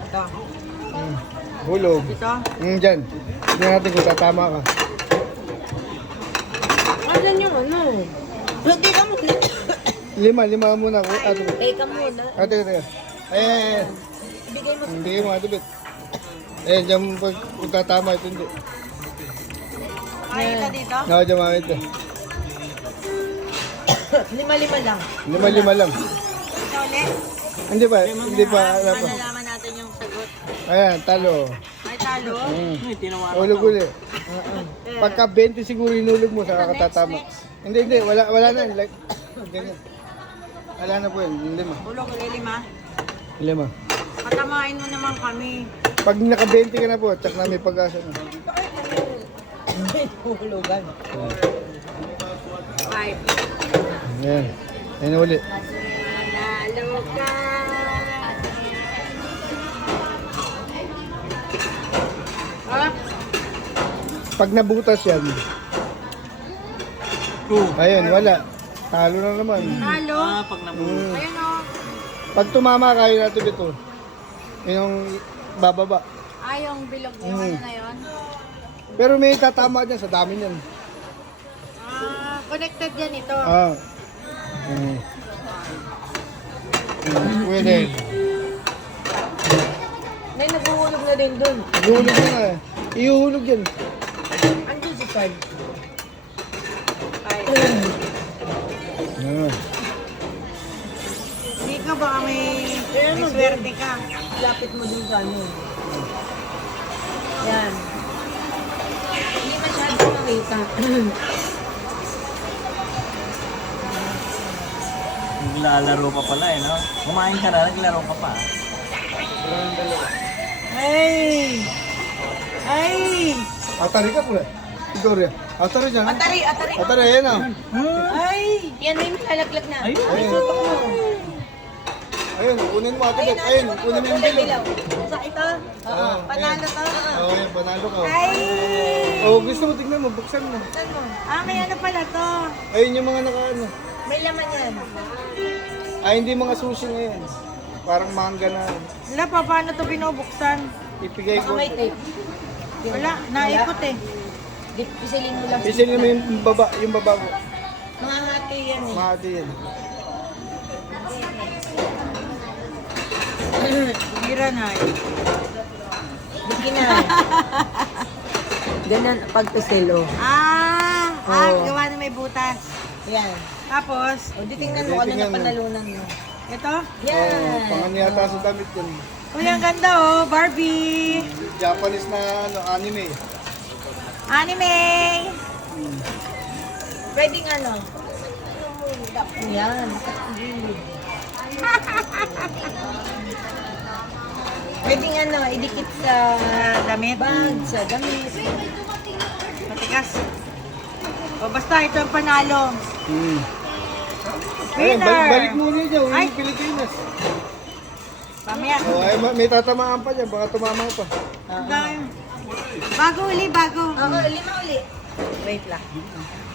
Ito. Hulog. Ito. Dyan. Tingnan natin kung tatama ka. Asan yung ano? Hindi ka muna. Lima muna. Ate, Teka muna. ate. Ayan. Ibigay mo. Bigay mo, ate Bit. Ayan, dyan kung tatama ito hindi. Kaya ka dito? No, dyan mga ito. Lima-lima lang. Lima lang. Ito ulit. Hindi pa, wala pa. Malalaman natin yung sagot. Ayan, talo. May talo. Hulog uli. Pagka 20 siguro hinulog mo, saka katatama. Hindi, wala na. Like, ganyan. Wala na po yun, yung lima. Hulog ulit lima. Lima. Patamain mo naman kami. Pag naka 20 ka na po, tsak na may pag-asa na. Hulugan. 5. Ayan. Ayan na uli. Nanalo ka. Ah, Pag nabutas yan, ayun, wala. Talo na naman. talo. Pag nabuo. Ayun o. Pag tumama kayo na ito dito, yung bababa. Yung bilog yung ano na yun. Pero may tatama dyan, sa dami niyan. Connected yan ito. Pwede. May naguhulog na din dun. Ihulog mo na. Ihulog yan. Andiyan si Card. Ayan. Hindi ka baka may swerte ka. Lapit mo dun sa ano. Yan. Hindi masyado makita. Naglalaro pa pala eh, no? Kumain ka na, naglaro ka pa. Ay! Ay! Atari ka pula. Ikaw rin. Atari dyan. Atari! Atari! Atari, ayan o. Ay! Yan na yung lalaglag na. Ayun. Ay, sutok mo. Ayun, kunin mo ate. Ayun, kunin mo yung bilog. Sa ito? Oo. Panalo to. Oo, ayun, panalo ka. Ay! Oh, gusto mo, tignan mo, buksan mo. Saan mo? May ano pala to. Ayun yung mga nakaano. May laman yan. Ay, hindi mga sushi ngayon. Parang manga na. Wala pa, paano to binubuksan? Ipigay ko. tape. Wala, naikot eh. Pisilin mo lang. Pisilin mo yung baba mo. Mga hati yan eh. Mahati yan. Gira na eh. Bigyan na. Ganun pagpisilo. Gawa na may butas. Yan. Tapos, di tingnan mo ano na panalunan mo. Ito? Oh, pangan yata sa damit yun. Uy, ang ganda oh, Barbie. Japanese na anime. Anime! Pwedeng ano? Yan. Pwedeng ano, idikit sa damit. Bag, sa damit. Matikas. O basta ito ang panalo. Ayun, Winner! balik muna dyan. Ay! Yung Pilipinas. Pamaya. Oh, ay, may tatamaan pa dyan. Baka tumama pa. Bago uli, bago. Oo, lima uli. Wait lang.